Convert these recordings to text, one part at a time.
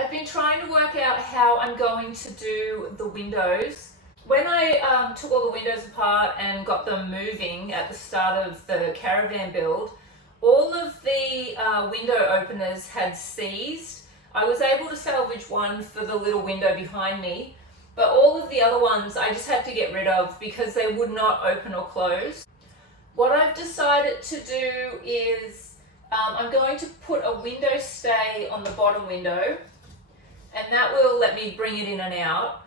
I've been trying to work out how I'm going to do the windows. When I took all the windows apart and got them moving at the start of the Caravan build, all of the window openers had seized. I was able to salvage one for the little window behind me, but all of the other ones I just had to get rid of because they would not open or close. What I've decided to do is I'm going to put a window stay on the bottom window, and that will let me bring it in and out.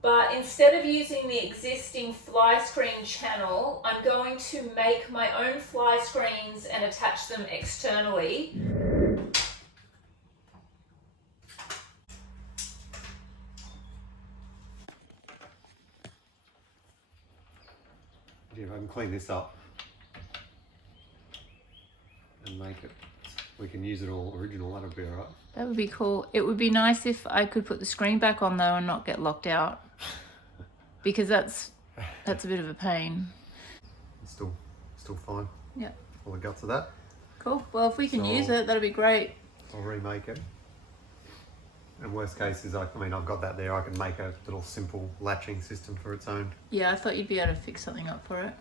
But instead of using the existing fly screen channel, I'm going to make my own fly screens and attach them externally. If I can clean this up and make it, we can use it all original, that'll be alright. That would be cool. It would be nice if I could put the screen back on though and not get locked out, because that's a bit of a pain. It's still fine. Yeah. All the guts of that. Cool. Well, if we can use it, that'll be great. I'll remake it. And worst case is, I've got that there. I can make a little simple latching system for its own. Yeah, I thought you'd be able to fix something up for it.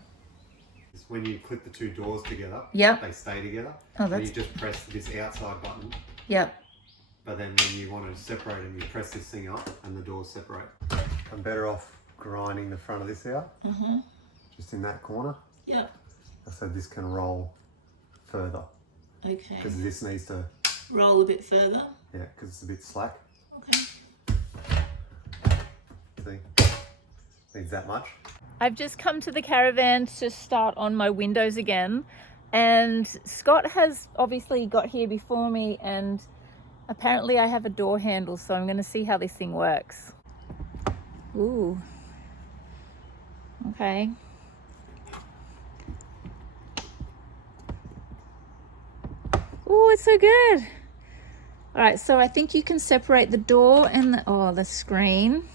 It's when you clip the two doors together, yep, they stay together. Oh, and you just press this outside button. Yep. But then when you want to separate them, you press this thing up and the doors separate. I'm better off grinding the front of this out, just in that corner. Yep. So this can roll further. Okay. Because this needs to roll a bit further. Yeah, because it's a bit slack. Okay. See, needs that much. I've just come to the Caravan to start on my windows again, and Scott has obviously got here before me, and apparently I have a door handle, so I'm going to see how this thing works. Ooh. Okay. Ooh, it's so good. All right, so I think you can separate the door and the screen.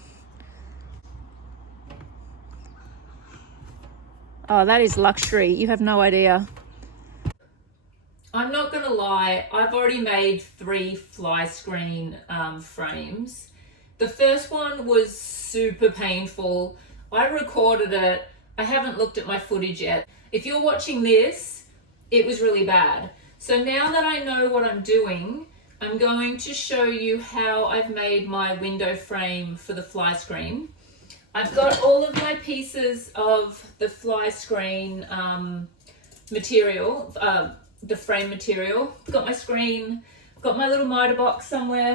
Oh, that is luxury. You have no idea. I'm not gonna lie, I've already made 3 fly screen frames. The first one was super painful. I recorded it. I haven't looked at my footage yet. If you're watching this, it was really bad. So now that I know what I'm doing, I'm going to show you how I've made my window frame for the fly screen. I've got all of my pieces of the fly screen material, the frame material. I've got my screen, I've got my little miter box somewhere,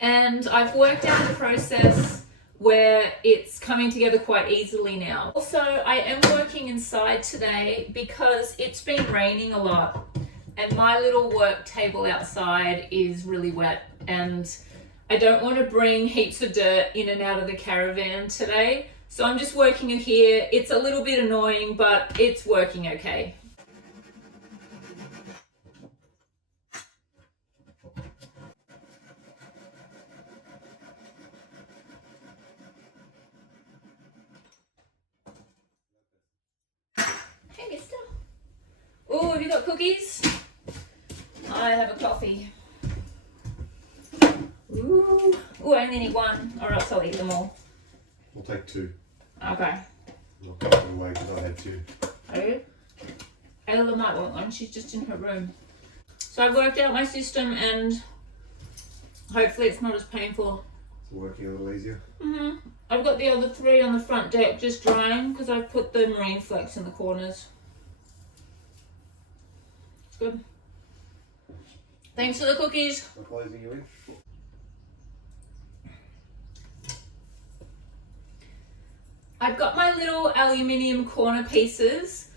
and I've worked out a process where it's coming together quite easily now. Also, I am working inside today because it's been raining a lot, and my little work table outside is really wet, and I don't want to bring heaps of dirt in and out of the Caravan today. So I'm just working it here. It's a little bit annoying, but it's working okay. Hey, mister. Oh, have you got cookies? I have a coffee. Ooh, I only need 1, or else I'll eat them all. We'll take 2. Okay. I'll put it away because I had 2. Are you? Ayla might want one. She's just in her room. So I've worked out my system, and hopefully it's not as painful. It's working a little easier. I've got the other 3 on the front deck just drying because I've put the marine flex in the corners. It's good. Thanks for the cookies. I'm closing you in. I've got my little aluminium corner pieces.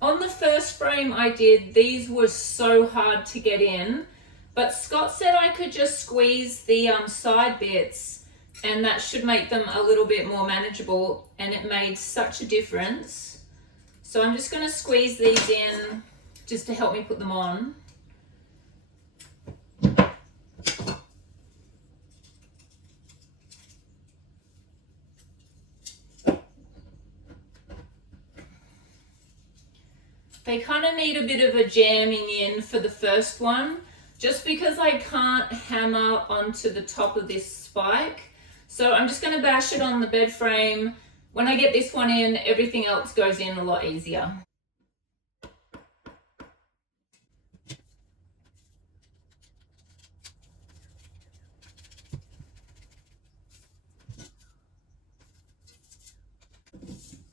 On the first frame I did, these were so hard to get in, but Scott said I could just squeeze the side bits and that should make them a little bit more manageable, and it made such a difference. So I'm just going to squeeze these in just to help me put them on. They kind of need a bit of a jamming in for the first one, just because I can't hammer onto the top of this spike. So I'm just going to bash it on the bed frame. When I get this one in, everything else goes in a lot easier.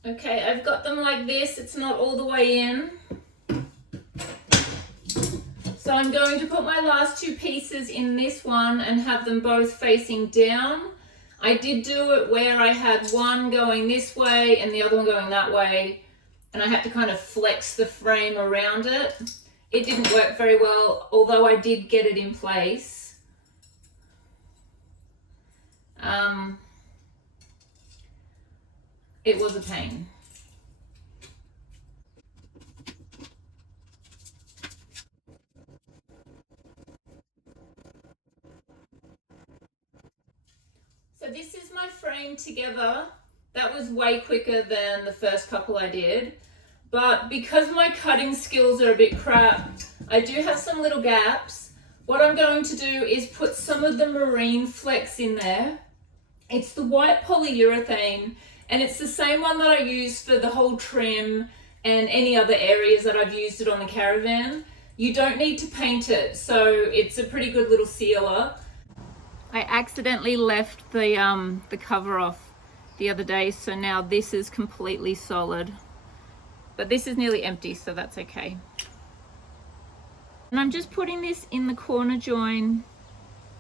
Okay, I've got them like this. It's not all the way in. So I'm going to put my last two pieces in this one and have them both facing down. I did do it where I had one going this way and the other one going that way, and I had to kind of flex the frame around it. It didn't work very well, although I did get it in place. It was a pain. So this is my frame together. That was way quicker than the first couple I did. But because my cutting skills are a bit crap, I do have some little gaps. What I'm going to do is put some of the marine flex in there. It's the white polyurethane, and it's the same one that I use for the whole trim and any other areas that I've used it on the Caravan. You don't need to paint it, so it's a pretty good little sealer. I accidentally left the cover off the other day, so now this is completely solid. But this is nearly empty, so that's okay. And I'm just putting this in the corner join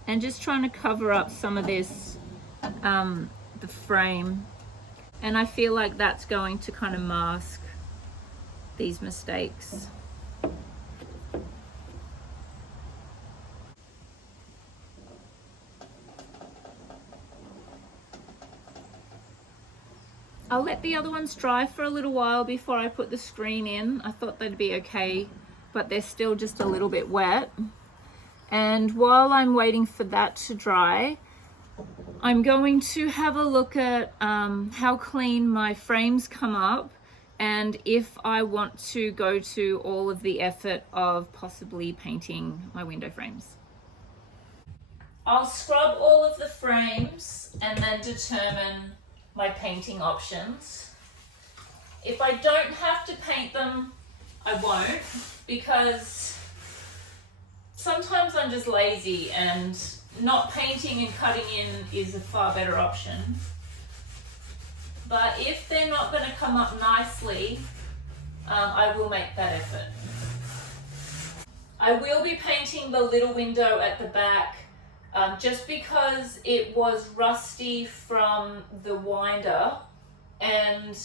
and just trying to cover up some of this, the frame. And I feel like that's going to kind of mask these mistakes. I'll let the other ones dry for a little while before I put the screen in. I thought they'd be okay, but they're still just a little bit wet. And while I'm waiting for that to dry, I'm going to have a look at how clean my frames come up and if I want to go to all of the effort of possibly painting my window frames. I'll scrub all of the frames and then determine my painting options. If I don't have to paint them, I won't, because sometimes I'm just lazy and not painting and cutting in is a far better option. But if they're not going to come up nicely, I will make that effort. I will be painting the little window at the back just because it was rusty from the winder, and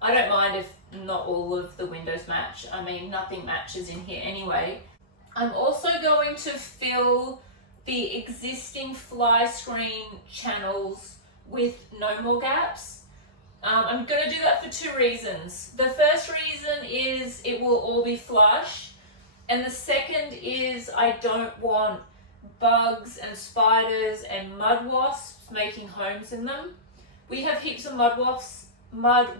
I don't mind if not all of the windows match. I mean, nothing matches in here anyway. I'm also going to fill the existing fly screen channels with no more gaps. I'm going to do that for two reasons. The first reason is it will all be flush, and the second is I don't want bugs and spiders and mud wasps making homes in them. We have heaps of mud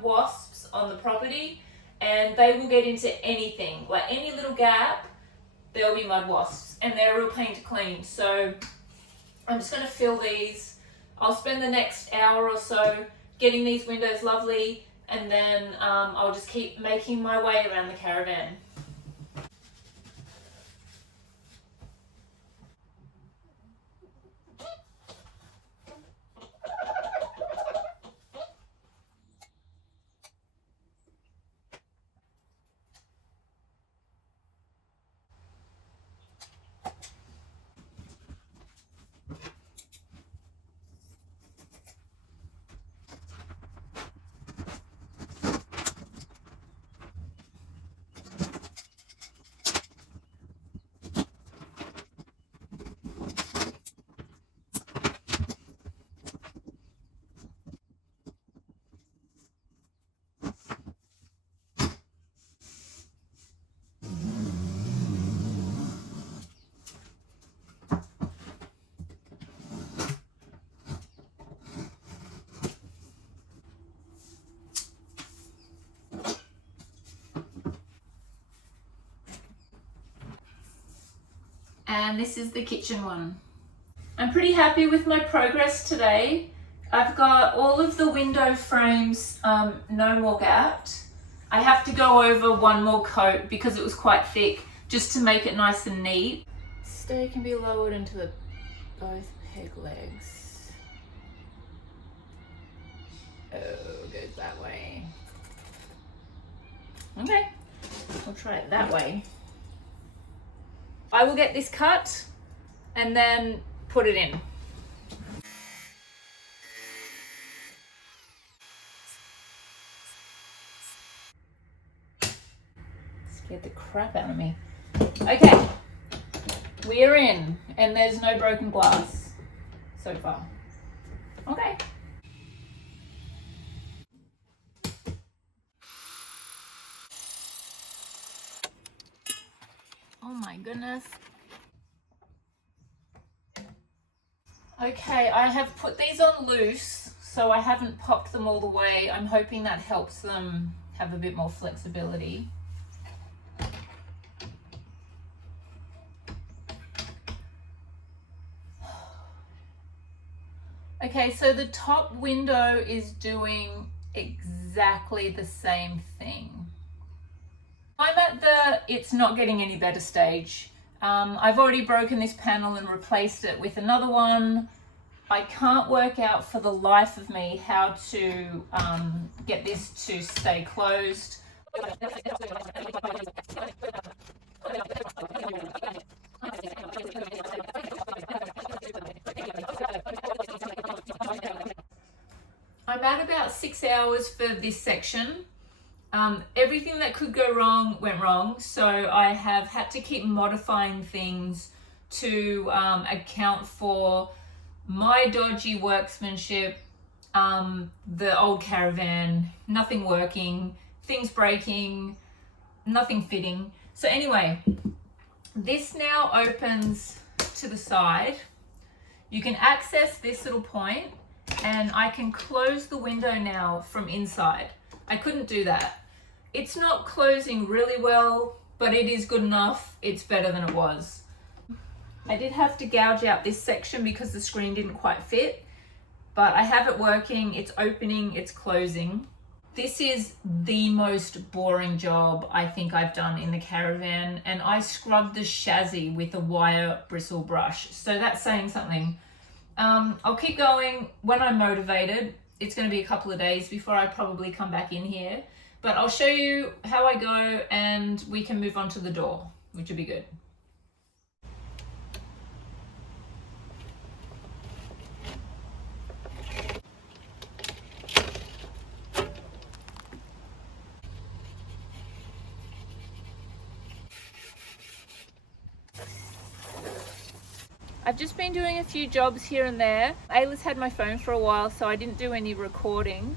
wasps on the property, and they will get into anything. Like any little gap, there'll be mud wasps, and they're a real pain to clean. So I'm just going to fill these. I'll spend the next hour or so getting these windows lovely, and then I'll just keep making my way around the Caravan. and this is the kitchen one. I'm pretty happy with my progress today. I've got all of the window frames no more gapped. I have to go over one more coat because it was quite thick, just to make it nice and neat. Stay can be lowered into both peg legs. Oh, goes that way. Okay, we'll try it that way. I will get this cut and then put it in. Scared the crap out of me. Okay, we're in, and there's no broken glass so far. Okay. Oh my goodness. Okay, I have put these on loose, so I haven't popped them all the way. I'm hoping that helps them have a bit more flexibility. Okay, so the top window is doing exactly the same thing. I'm at the it's not getting any better stage. I've already broken this panel and replaced it with another one. I can't work out for the life of me how to get this to stay closed. I'm at about 6 hours for this section. Everything that could go wrong went wrong, so I have had to keep modifying things to account for my dodgy workmanship, the old Caravan, nothing working, things breaking, nothing fitting. So anyway, this now opens to the side. You can access this little point, and I can close the window now from inside. I couldn't do that. It's not closing really well, but it is good enough. It's better than it was. I did have to gouge out this section because the screen didn't quite fit, but I have it working. It's opening, it's closing. This is the most boring job I think I've done in the Caravan, and I scrubbed the chassis with a wire bristle brush, so that's saying something. I'll keep going when I'm motivated. It's going to be a couple of days before I probably come back in here, but I'll show you how I go and we can move on to the door, which would be good. I've just been doing a few jobs here and there. Ayla's had my phone for a while, so I didn't do any recording,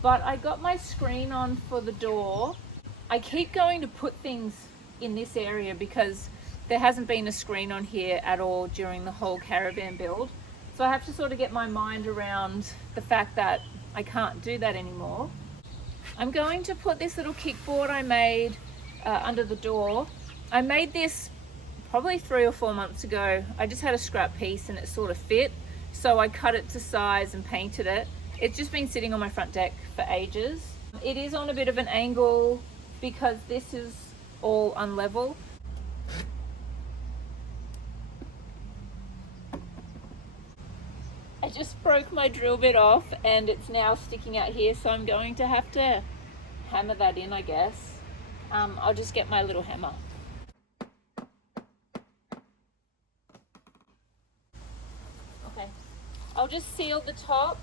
but I got my screen on for the door. I keep going to put things in this area because there hasn't been a screen on here at all during the whole Caravan build. So I have to sort of get my mind around the fact that I can't do that anymore. I'm going to put this little kickboard I made under the door. I made this probably 3 or 4 months ago. I just had a scrap piece and it sort of fit, so I cut it to size and painted it. It's just been sitting on my front deck for ages. It is on a bit of an angle because this is all unlevel. I just broke my drill bit off and it's now sticking out here, so I'm going to have to hammer that in, I guess. I'll just get my little hammer. Okay, I'll just seal the top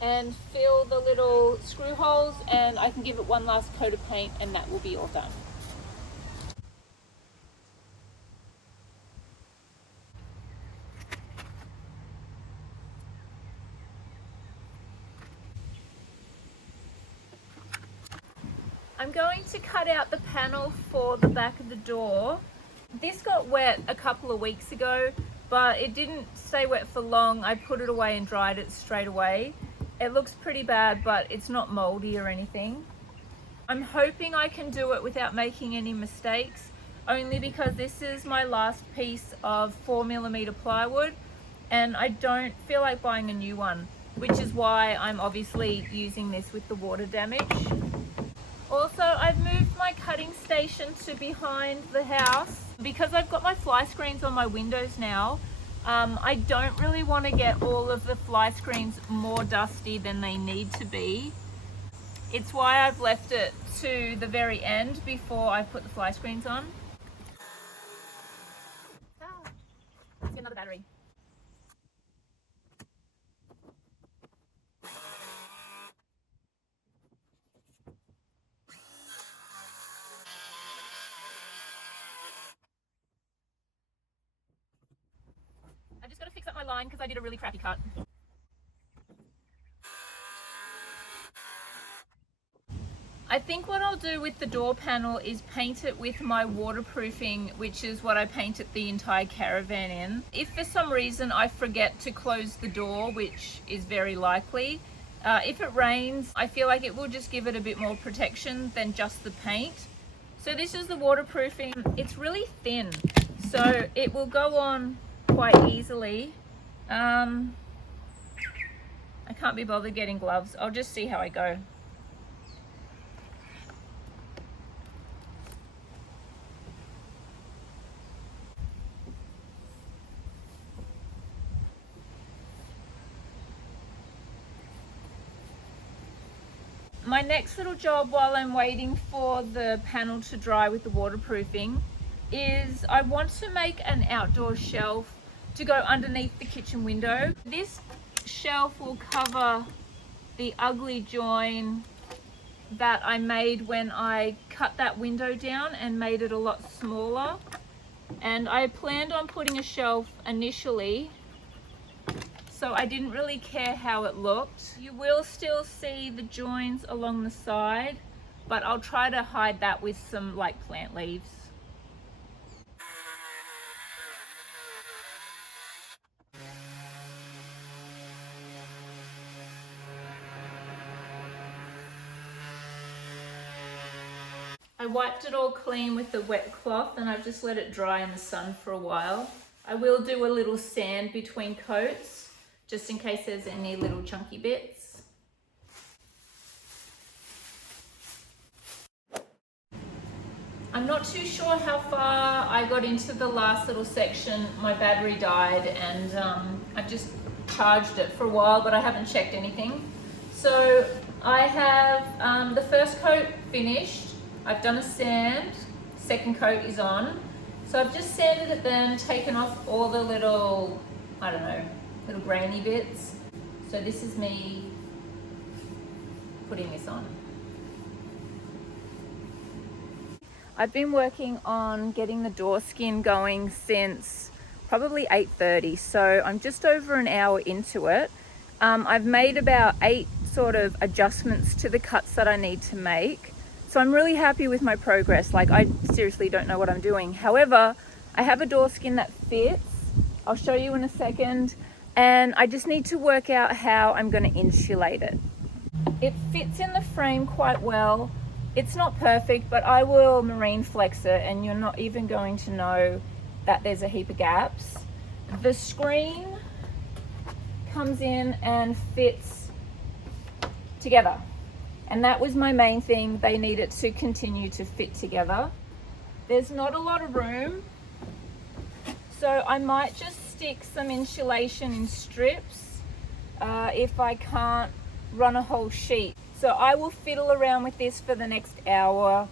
and fill the little screw holes, and I can give it one last coat of paint and that will be all done. I'm going to cut out the panel for the back of the door. This got wet a couple of weeks ago, but it didn't stay wet for long. I put it away and dried it straight away. It looks pretty bad, but it's not moldy or anything. I'm hoping I can do it without making any mistakes. only because this is my last piece of 4mm plywood and I don't feel like buying a new one, which is why I'm obviously using this with the water damage. Also, I've moved my cutting station to behind the house because I've got my fly screens on my windows now. I don't really want to get all of the fly screens more dusty than they need to be. It's why I've left it to the very end before I put the fly screens on. Let's get another battery. I just got to fix up my line because I did a really crappy cut. I think what I'll do with the door panel is paint it with my waterproofing, which is what I painted the entire Caravan in. If for some reason I forget to close the door, which is very likely, if it rains, I feel like it will just give it a bit more protection than just the paint. So this is the waterproofing. It's really thin, so it will go on quite easily. I can't be bothered getting gloves. I'll just see how I go. My next little job while I'm waiting for the panel to dry with the waterproofing is I want to make an outdoor shelf to go underneath the kitchen window. This shelf will cover the ugly join that I made when I cut that window down and made it a lot smaller. And I planned on putting a shelf initially, so I didn't really care how it looked. You will still see the joins along the side, but I'll try to hide that with some like plant leaves. I wiped it all clean with the wet cloth and I've just let it dry in the sun for a while. I will do a little sand between coats, just in case there's any little chunky bits. I'm not too sure how far I got into the last little section. My battery died and I've just charged it for a while, but I haven't checked anything. So I have the first coat finished. I've done a sand, second coat is on. So I've just sanded it then, taken off all the little, I don't know, little grainy bits. So this is me putting this on. I've been working on getting the door skin going since probably 8:30, so I'm just over an hour into it. I've made about 8 sort of adjustments to the cuts that I need to make. So I'm really happy with my progress. Like, I seriously don't know what I'm doing. However, I have a door skin that fits. I'll show you in a second. And I just need to work out how I'm going to insulate it. It fits in the frame quite well. It's not perfect, but I will marine flex it and you're not even going to know that there's a heap of gaps. The screen comes in and fits together. And that was my main thing. They need it to continue to fit together. There's not a lot of room, so I might just stick some insulation in strips if I can't run a whole sheet. So I will fiddle around with this for the next hour,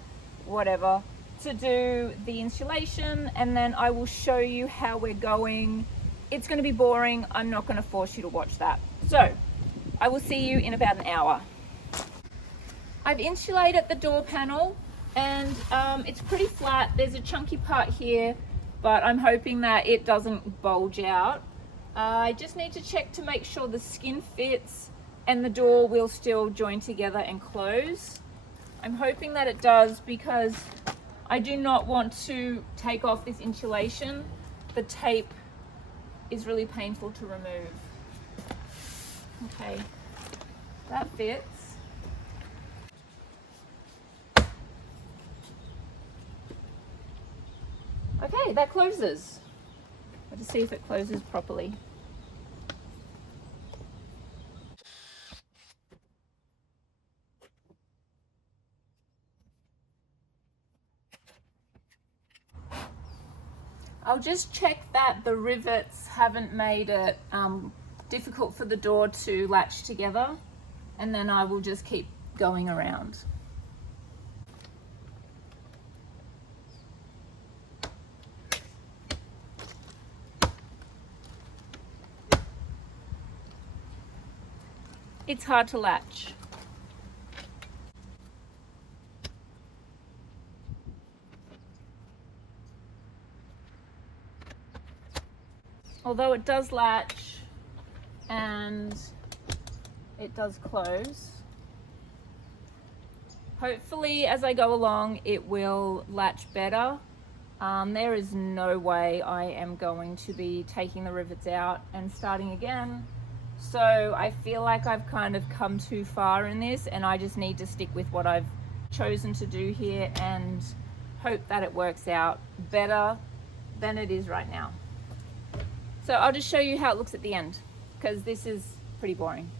whatever, to do the insulation, and then I will show you how we're going. It's going to be boring. I'm not going to force you to watch that. So I will see you in about an hour. I've insulated the door panel and it's pretty flat. There's a chunky part here, but I'm hoping that it doesn't bulge out. I just need to check to make sure the skin fits and the door will still join together and close. I'm hoping that it does because I do not want to take off this insulation. The tape is really painful to remove. Okay, that fits. Okay, that closes. Let's see if it closes properly. I'll just check that the rivets haven't made it difficult for the door to latch together, and then I will just keep going around. It's hard to latch. Although it does latch and it does close. Hopefully as I go along it will latch better. There is no way I am going to be taking the rivets out and starting again. So I feel like I've kind of come too far in this, and I just need to stick with what I've chosen to do here and hope that it works out better than it is right now. So I'll just show you how it looks at the end, because this is pretty boring.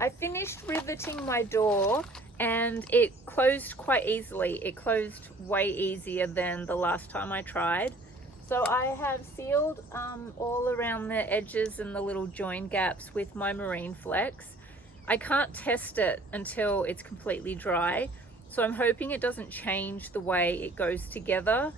I finished riveting my door and it closed quite easily. It closed way easier than the last time I tried. So I have sealed all around the edges and the little join gaps with my Marine Flex. I can't test it until it's completely dry, so I'm hoping it doesn't change the way it goes together.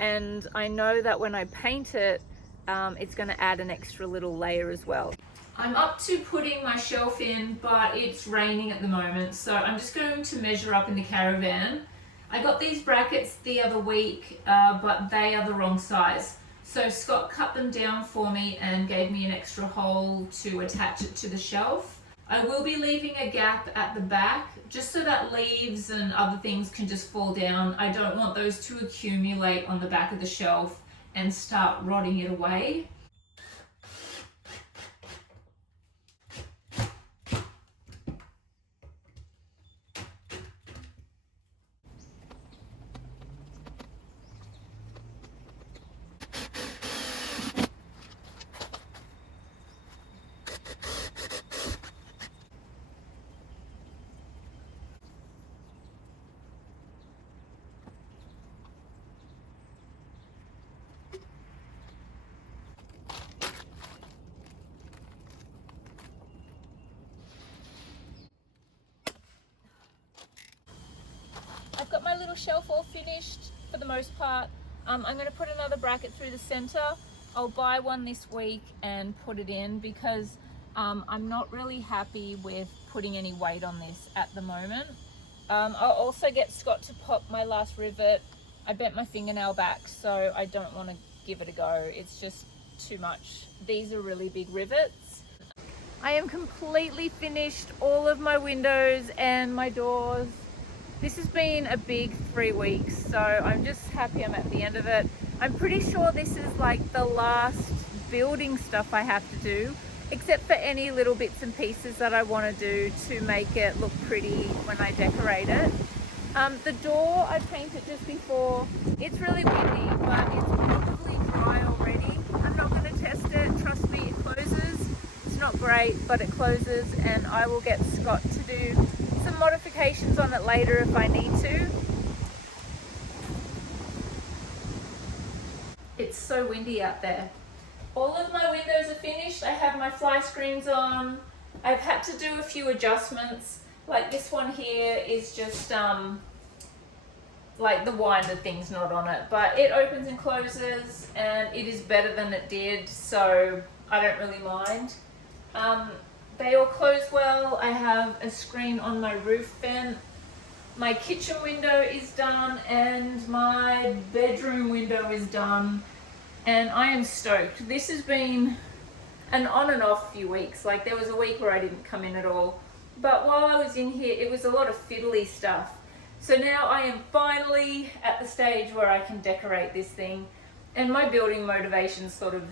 And I know that when I paint it, it's going to add an extra little layer as well. I'm up to putting my shelf in, but it's raining at the moment, so I'm just going to measure up in the Caravan. I got these brackets the other week, but they are the wrong size. So Scott cut them down for me and gave me an extra hole to attach it to the shelf. I will be leaving a gap at the back just so that leaves and other things can just fall down. I don't want those to accumulate on the back of the shelf and start rotting it away. I've got my little shelf all finished for the most part. I'm going to put another bracket through the center. I'll buy one this week and put it in because I'm not really happy with putting any weight on this at the moment. I'll also get Scott to pop my last rivet. I bent my fingernail back, so I don't want to give it a go. It's just too much. These are really big rivets. I am completely finished all of my windows and my doors. This has been a big 3 weeks, so I'm just happy I'm at the end of it. I'm pretty sure this is like the last building stuff I have to do, except for any little bits and pieces that I want to do to make it look pretty when I decorate it. The door I painted just before. It's really windy, but it's probably dry already. I'm not going to test it. Trust me, it closes. It's not great, but it closes, and I will get Scott to do some modifications on it later if I need to. It's so windy out there. All of my windows are finished. I have my fly screens on. I've had to do a few adjustments. Like this one here is just like the winder thing's not on it, but it opens and closes and it is better than it did, so I don't really mind. They all close well. I have a screen on my roof vent. My kitchen window is done and my bedroom window is done, and I am stoked. This has been an on and off few weeks. Like there was a week where I didn't come in at all, but while I was in here it was a lot of fiddly stuff. So now I am finally at the stage where I can decorate this thing, and my building motivation's sort of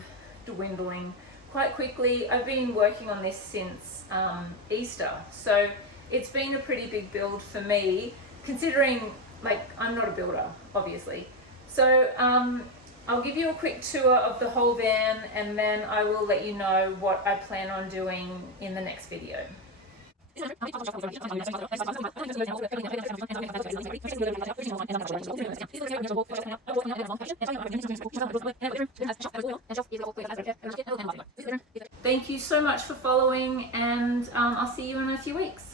dwindling quite quickly. I've been working on this since Easter, so it's been a pretty big build for me, considering like, I'm not a builder, obviously. So I'll give you a quick tour of the whole van, and then I will let you know what I plan on doing in the next video. Thank you so much for following, and I'll see you in a few weeks.